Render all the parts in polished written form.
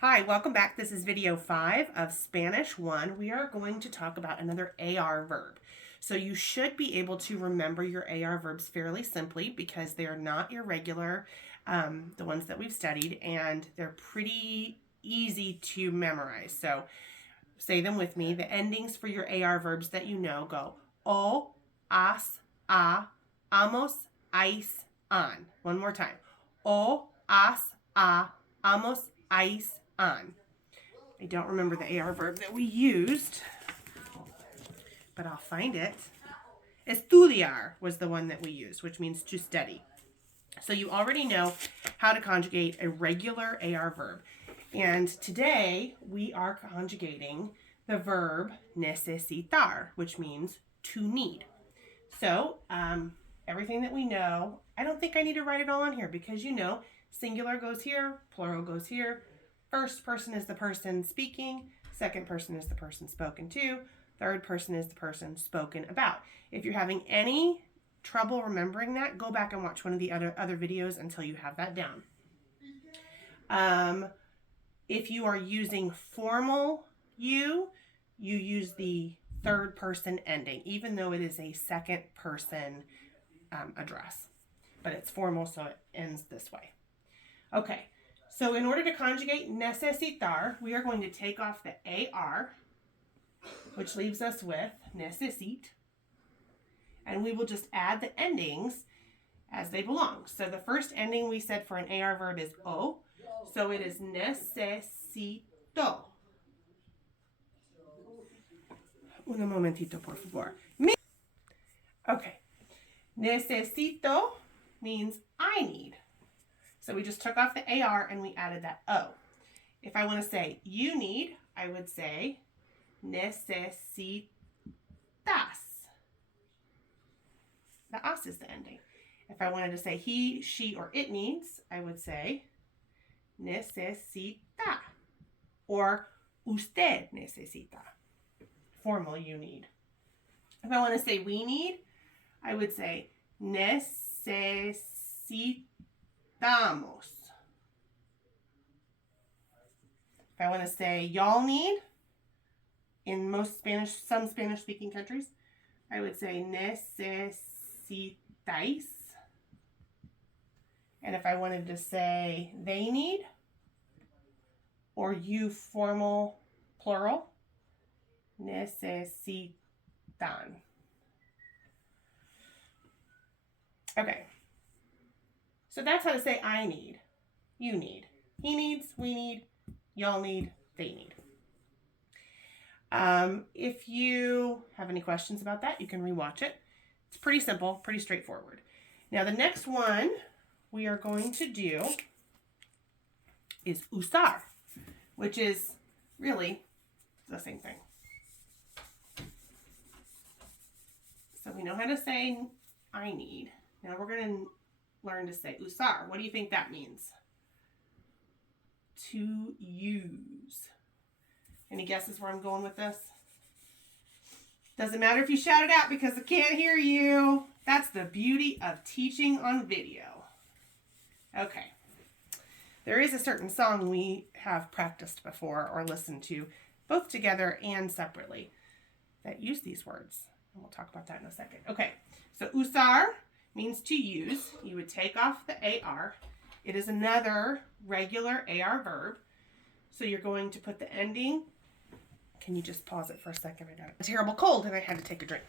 Hi, welcome back. This is video 5 of Spanish 1. We are going to talk about another AR verb. So you should be able to remember your AR verbs fairly simply because they are not irregular, the ones that we've studied, and they're pretty easy to memorize. So say them with me. The endings for your AR verbs that you know go o, as, a, amos, ais, an. One more time. O, as, a, amos, ais, an. I don't remember the AR verb that we used, but I'll find it. Estudiar was the one that we used, which means to study. So you already know how to conjugate a regular AR verb. And today we are conjugating the verb necessitar, which means to need. So everything that we know, I don't think I need to write it all on here because you know singular goes here, plural goes here. First person is the person speaking, second person is the person spoken to, third person is the person spoken about. If you're having any trouble remembering that, go back and watch one of the other videos until you have that down. If you are using formal you use the third person ending, even though it is a second person address. But it's formal, so it ends this way. Okay, so in order to conjugate necessitar, we are going to take off the AR, which leaves us with necessit, and we will just add the endings as they belong. So the first ending we said for an AR verb is o, so it is necesito. Un momentito, por favor. Okay, necesito means I need. So we just took off the AR and we added that O. If I want to say you need, I would say necesitas. The as is the ending. If I wanted to say he, she, or it needs, I would say necesita. Or usted necesita. Formal you need. If I want to say we need, I would say necesitamos. If I want to say y'all need, in some Spanish speaking countries, I would say necesitáis. And if I wanted to say they need, or you formal plural, necesitan. Okay. So that's how to say I need, you need, he needs, we need, y'all need, they need. If you have any questions about that, you can rewatch it. It's pretty simple, pretty straightforward. Now the next one we are going to do is usar, which is really the same thing. So we know how to say I need. Now we're going to learn to say usar. What do you think that means? To use. Any guesses where I'm going with this? Doesn't matter if you shout it out because I can't hear you. That's the beauty of teaching on video. Okay. There is a certain song we have practiced before or listened to, both together and separately, that use these words. And we'll talk about that in a second. Okay, so usar means to use. You would take off the AR. It is another regular AR verb. So you're going to put the ending. Can you just pause it for a second? I got a terrible cold and I had to take a drink.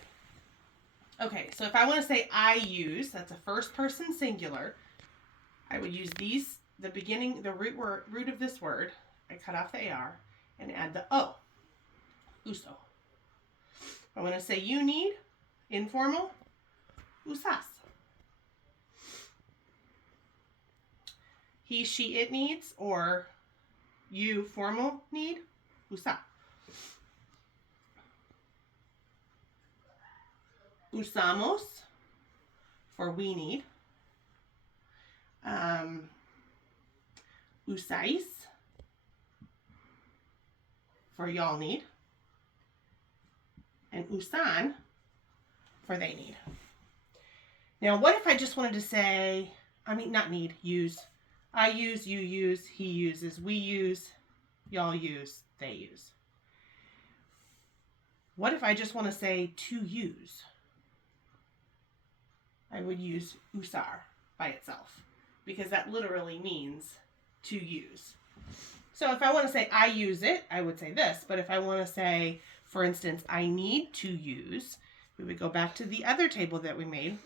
Okay, so if I want to say I use, that's a first person singular. I would use these, the beginning, the root of this word. I cut off the AR and add the O. Uso. If I want to say you need, informal, usas. He, she, it needs, or you, formal, need, usa. Usamos, for we need. Usáis, for y'all need. And usan, for they need. Now, what if I just wanted to say, not need, use. I use, you use, he uses, we use, y'all use, they use. What if I just want to say to use? I would use usar by itself because that literally means to use. So if I want to say I use it, I would say this. But if I want to say, for instance, I need to use, we would go back to the other table that we made,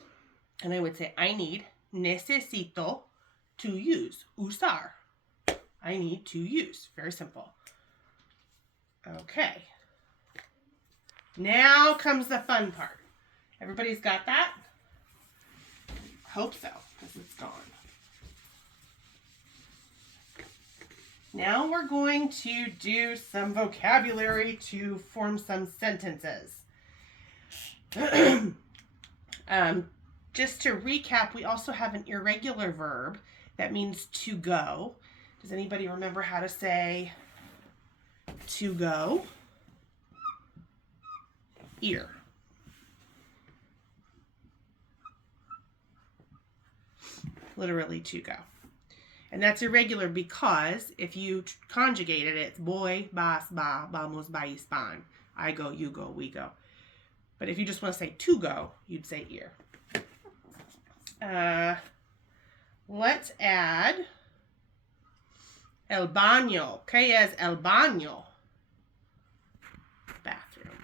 and I would say I need, necesito, to use, usar. I need to use. Very simple. Okay. Now comes the fun part. Everybody's got that? Hope so, because it's gone. Now we're going to do some vocabulary to form some sentences. Just to recap, we also have an irregular verb that means to go. Does anybody remember how to say to go? Ir. Literally to go. And that's irregular because if you conjugate it, it's voy, vas, va, vamos, vais, van. I go, you go, we go. But if you just want to say to go, you'd say ir. Let's add el baño. ¿Qué es el baño? Bathroom.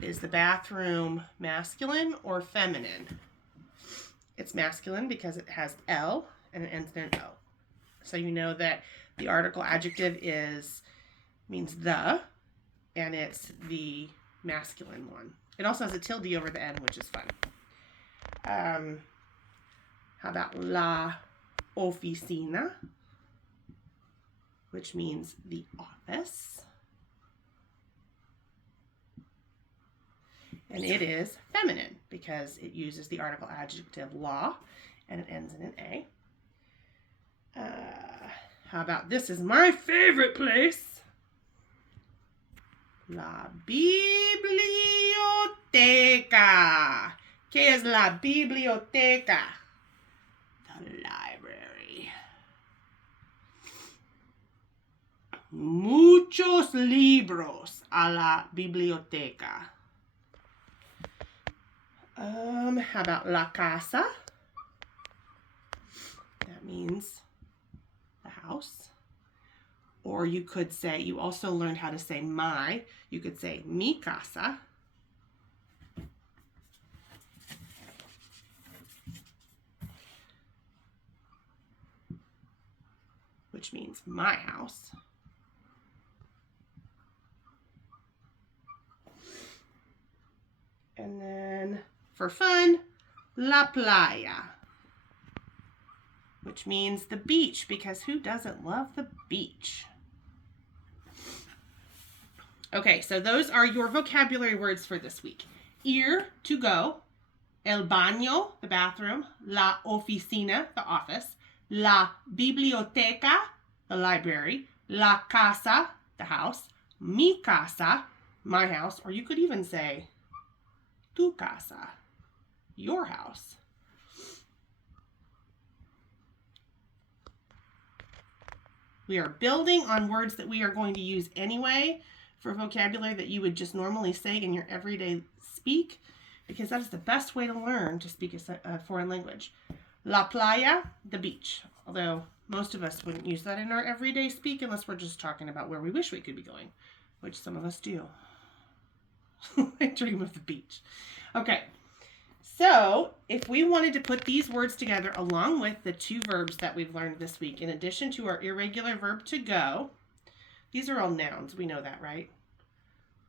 Is the bathroom masculine or feminine? It's masculine because it has L and it ends in an O. So you know that the article adjective means the, and it's the masculine one. It also has a tilde over the N, which is fun. How about la oficina, which means the office. And it is feminine because it uses the article adjective la and it ends in an A. How about this is my favorite place. La biblioteca. ¿Qué es la biblioteca? The library. Muchos libros a la biblioteca. How about la casa? That means the house. Or you could say, you also learned how to say my. You could say mi casa. Which means my house. And then for fun, la playa, which means the beach, because who doesn't love the beach? Okay, so those are your vocabulary words for this week. Ir, to go. El baño, the bathroom. La oficina, the office. La biblioteca, the library. La casa, the house. Mi casa, my house. Or you could even say tu casa, your house. We are building on words that we are going to use anyway for vocabulary that you would just normally say in your everyday speak, because that is the best way to learn to speak a foreign language. La playa, the beach. Although most of us wouldn't use that in our everyday speak unless we're just talking about where we wish we could be going, which some of us do. I dream of the beach. Okay, so if we wanted to put these words together along with the two verbs that we've learned this week, in addition to our irregular verb to go, these are all nouns. We know that, right?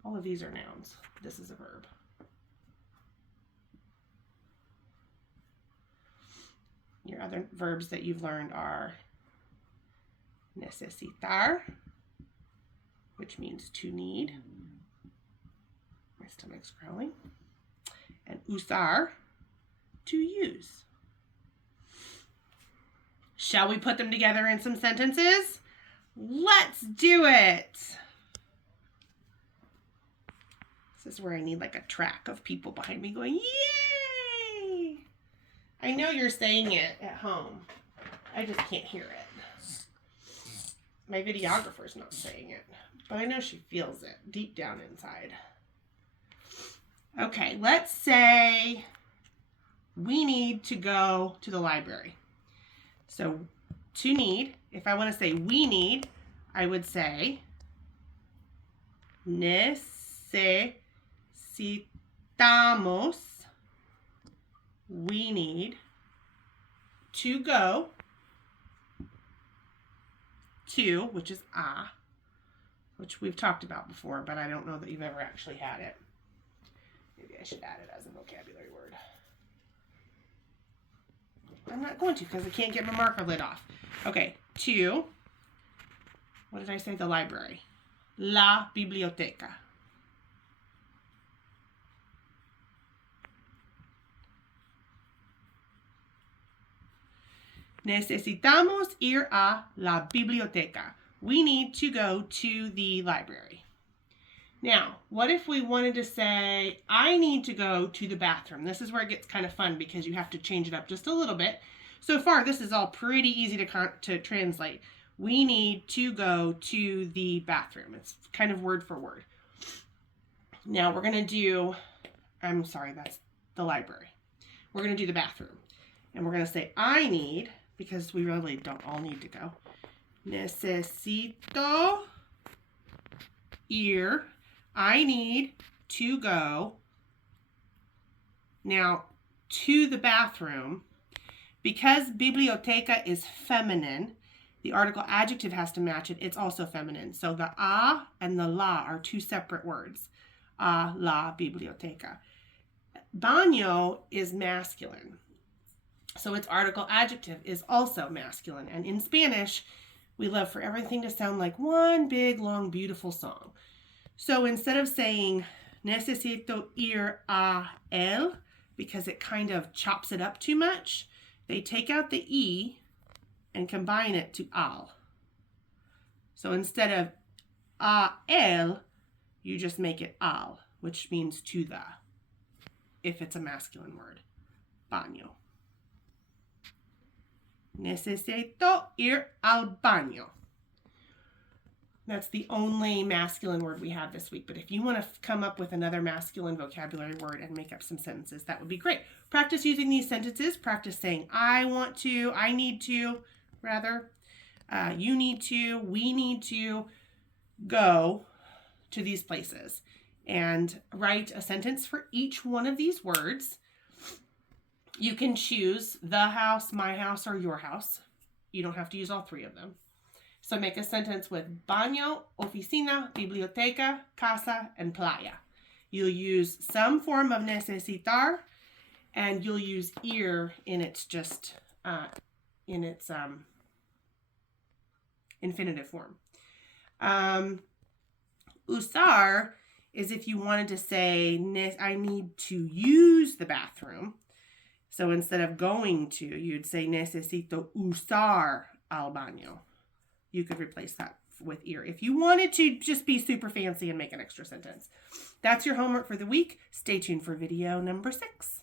All of these are nouns. This is a verb. Your other verbs that you've learned are necessitar, which means to need. My stomach's growling. And usar, to use. Shall we put them together in some sentences? Let's do it. This is where I need like a track of people behind me going, yay! I know you're saying it at home. I just can't hear it. My videographer's not saying it, but I know she feels it deep down inside. Okay, let's say we need to go to the library. So to need, if I want to say we need, I would say necesitamos. We need to go to, which is a, which we've talked about before, but I don't know that you've ever actually had it. Maybe I should add it as a vocabulary word. I'm not going to because I can't get my marker lid off. Okay, to, what did I say? The library. La biblioteca. Necesitamos ir a la biblioteca. We need to go to the library. Now, what if we wanted to say, I need to go to the bathroom? This is where it gets kind of fun because you have to change it up just a little bit. So far, this is all pretty easy to translate. We need to go to the bathroom. It's kind of word for word. Now, we're going to do, I'm sorry, that's the library. We're going to do the bathroom. And we're going to say, I need, because we really don't all need to go. Necesito ir. I need to go. Now, to the bathroom. Because biblioteca is feminine, the article adjective has to match it. It's also feminine. So the a and the la are two separate words. A la biblioteca. Baño is masculine. So its article adjective is also masculine. And in Spanish, we love for everything to sound like one big, long, beautiful song. So instead of saying necesito ir a él, because it kind of chops it up too much, they take out the E and combine it to al. So instead of a él, you just make it al, which means to the, if it's a masculine word. Baño. Necesito ir al baño. That's the only masculine word we have this week. But if you want to come up with another masculine vocabulary word and make up some sentences, that would be great. Practice using these sentences. Practice saying, I want to, I need to, rather. You need to, we need to go to these places. And write a sentence for each one of these words. You can choose the house, my house, or your house. You don't have to use all three of them. So make a sentence with baño, oficina, biblioteca, casa, and playa. You'll use some form of necesitar, and you'll use ir in its just infinitive form. Usar is if you wanted to say I need to use the bathroom. So instead of going to, you'd say necesito usar al baño. You could replace that with ir if you wanted to just be super fancy and make an extra sentence. That's your homework for the week. Stay tuned for video number 6.